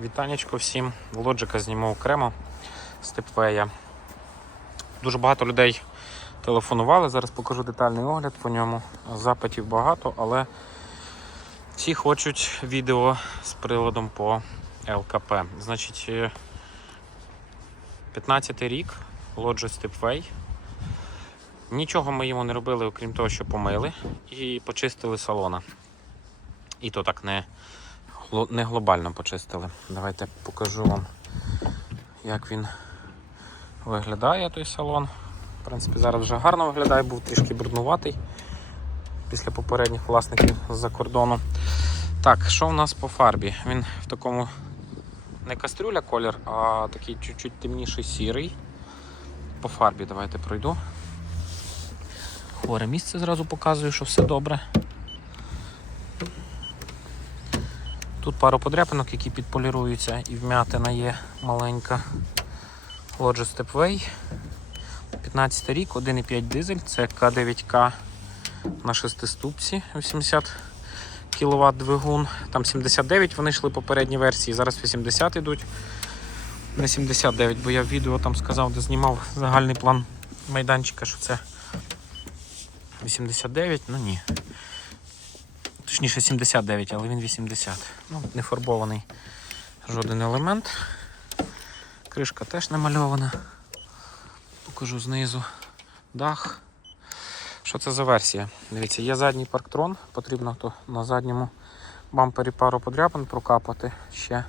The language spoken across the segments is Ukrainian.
Вітанечко всім. Лоджика зніму окремо з типвея. Дуже багато людей телефонували. Зараз покажу детальний огляд по ньому. Запитів багато, але всі хочуть відео з приладом по ЛКП. Значить, е, 15 рік Logis Stepway. Нічого ми йому не робили, окрім того, що помили і почистили салона. І то так не, не глобально почистили. Давайте покажу вам, як він виглядає той салон. В принципі, зараз вже гарно виглядає, був трішки бруднуватий після попередніх власників з-за кордону. Так, що в нас по фарбі? Він в такому не кастрюля колір, а такий чуть-чуть темніший сірий. По фарбі давайте пройду. Хворе місце зразу показую, що все добре. Тут пару подряпинок, які підполіруються, і вмятина є маленька. Logis Stepway. 15 рік, 1,5 дизель, це К9К на 6 ступці, 80 кВт двигун. Там 79 вони йшли попередні версії, зараз 80 йдуть. Не 79, бо я в відео там сказав, де знімав загальний план майданчика, що це 89, ну ні. Точніше 79, але він 80. Ну, не фарбований жоден елемент. Кришка теж намальована. Покажу знизу дах. Що це за версія? Дивіться, є задній парктрон, потрібно то на задньому бампері пару подряпин прокапати ще.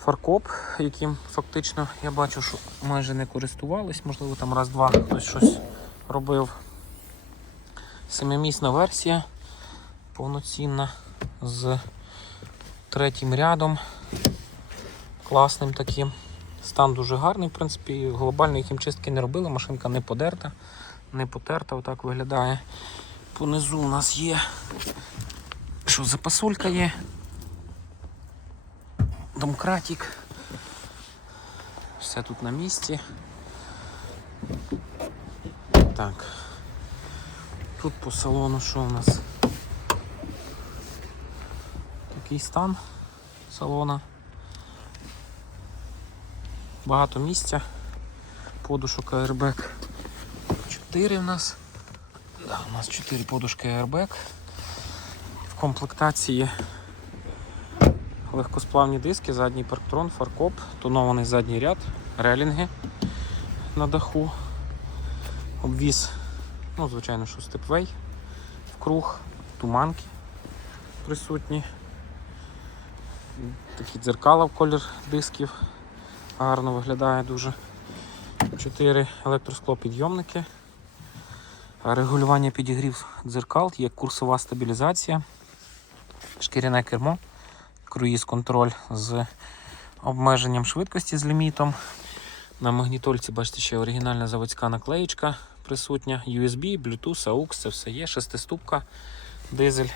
Фаркоп, яким фактично я бачу, що майже не користувались, можливо там раз-два хтось щось робив. Семимісна версія, повноцінна з третім рядом, класним таким. Стан дуже гарний, в принципі, глобальної хімчистки не робили, машинка не подерта, не потерта, отак виглядає. Понизу у нас є, що запасулька є, домкратик. Все тут на місці. Так. Тут по салону що у нас? Такий стан салона. Багато місця. Подушок Airbag 4 в нас. Да, у нас 4 подушки Airbag. В комплектації легкосплавні диски, задній парктрон, фаркоп, тонований задній ряд, релінги на даху, обвіз, ну, звичайно, що степвей в круг, туманки присутні. Такі дзеркала в колір дисків. Гарно виглядає дуже. Чотири електросклопідйомники. Регулювання підігрів дзеркал, є курсова стабілізація, шкіряне кермо, круїз контроль з обмеженням швидкості з лімітом. На магнітольці, бачите, ще оригінальна заводська наклеїчка присутня. USB, Bluetooth, AUX, це все є, шестиступка, дизель.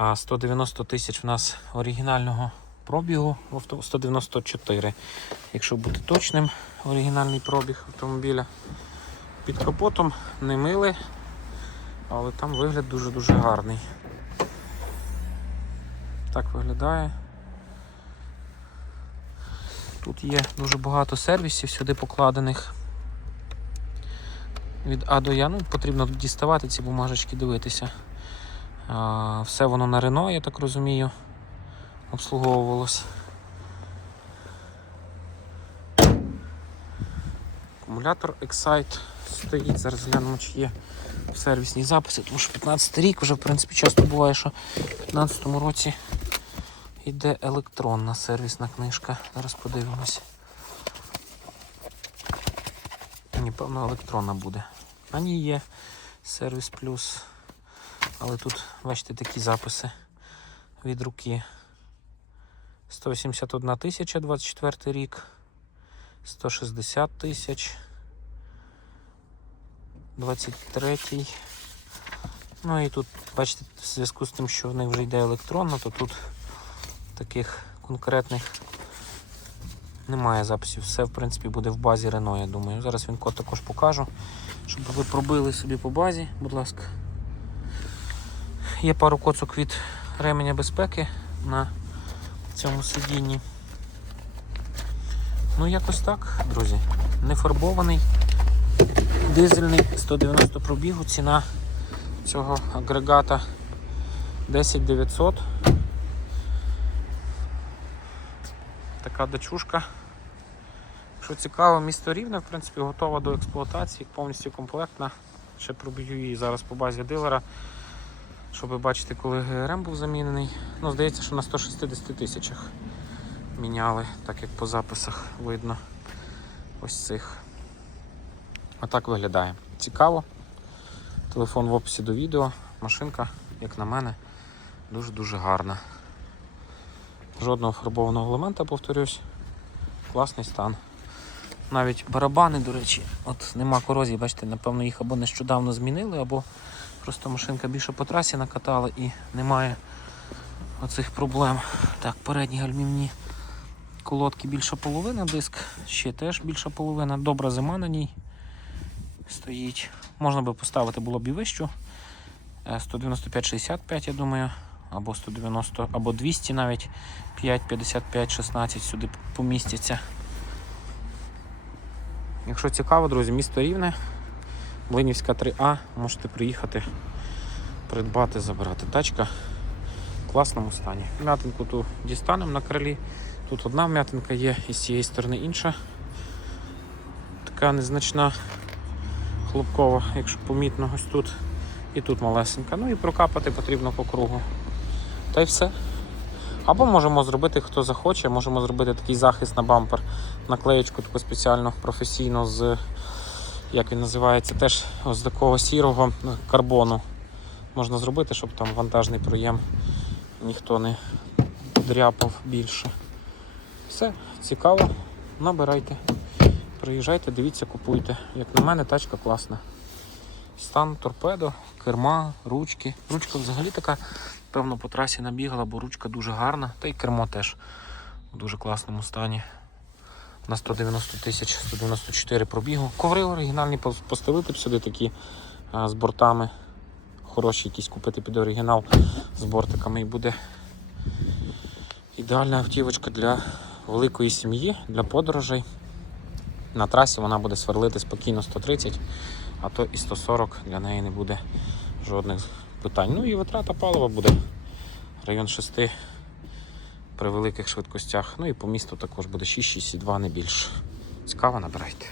А 190 тисяч в нас оригінального пробігу в авто 194, якщо бути точним, оригінальний пробіг автомобіля. Під капотом не мили, але там вигляд дуже-дуже гарний. Так виглядає. Тут є дуже багато сервісів сюди покладених. Від А до Я. Ну, потрібно діставати ці бумажечки, дивитися. Все воно на Рено, я так розумію, обслуговувалось. Акумулятор Excite стоїть, зараз глянемо, чи є в сервісній записи, тому що 15 рік вже в принципі часто буває, що в 15 році йде електронна сервісна книжка. Зараз подивимось. Ні, певно, електронна буде. А ні, є сервіс плюс. Але тут, бачите, такі записи від руки. 181 тисяча 24 рік. 160 тисяч. 23. Ну і тут, бачите, в зв'язку з тим, що в них вже йде електронно, то тут таких конкретних немає записів. Все, в принципі, буде в базі Renault, я думаю. Зараз він код також покажу, щоб ви пробили собі по базі, будь ласка. Є пару коцок від ременя безпеки на цьому сидінні. Ну, якось так, друзі. Не фарбований. Дизельний 190 пробігу, ціна цього агрегата 10 900. Така дочушка. Що цікаво, місто Рівне, в принципі, готова до експлуатації, повністю комплектна. Ще проб'ю її зараз по базі дилера, щоб ви бачите, коли ГРМ був замінений. Ну, здається, що на 160 тисячах міняли, так як по записах видно ось цих. Отак виглядає. Цікаво. Телефон в описі до відео. Машинка, як на мене, дуже-дуже гарна. Жодного фарбованого елемента, повторюсь. Класний стан. Навіть барабани, до речі, от нема корозії, бачите, напевно, їх або нещодавно змінили, або просто машинка більше по трасі накатала і немає оцих проблем. Так, передні гальмівні колодки більша половина, диск ще теж більша половина. Добра зима на ній стоїть. Можна би поставити було б і вищу. Е, 195-65, я думаю, або 190, або 200 навіть 5, 55, 16 сюди помістяться. Якщо цікаво, друзі, місто Рівне, Блинівська 3А, можете приїхати, придбати, забрати. Тачка в класному стані. М'ятинку ту дістанемо на крилі. Тут одна вм'ятинка є, і з цієї сторони інша. Така незначна хлопкова, якщо помітно, ось тут. І тут малесенька. Ну і прокапати потрібно по кругу. Та й все. Або можемо зробити, хто захоче, можемо зробити такий захист на бампер, наклеєчку таку спеціально професійно з, як він називається, теж з такого сірого ну, карбону. Можна зробити, щоб там вантажний проєм ніхто не дряпав більше. Все, цікаво, набирайте. Приїжджайте, дивіться, купуйте. Як на мене, тачка класна. Стан торпедо, керма, ручки. Ручка взагалі така, певно, по трасі набігала, бо ручка дуже гарна, та й кермо теж в дуже класному стані. На 190 тисяч 194 пробігу. Коври оригінальні пос- постелити б сюди такі з бортами. Хороші якісь купити під оригінал з бортиками і буде ідеальна автівочка для великої сім'ї, для подорожей. На трасі вона буде сверлити спокійно 130, а то і 140 для неї не буде жодних питань. Ну і витрата палива буде район 6 при великих швидкостях. Ну і по місту також буде 6-6,2 не більше. Цікаво, набирайте.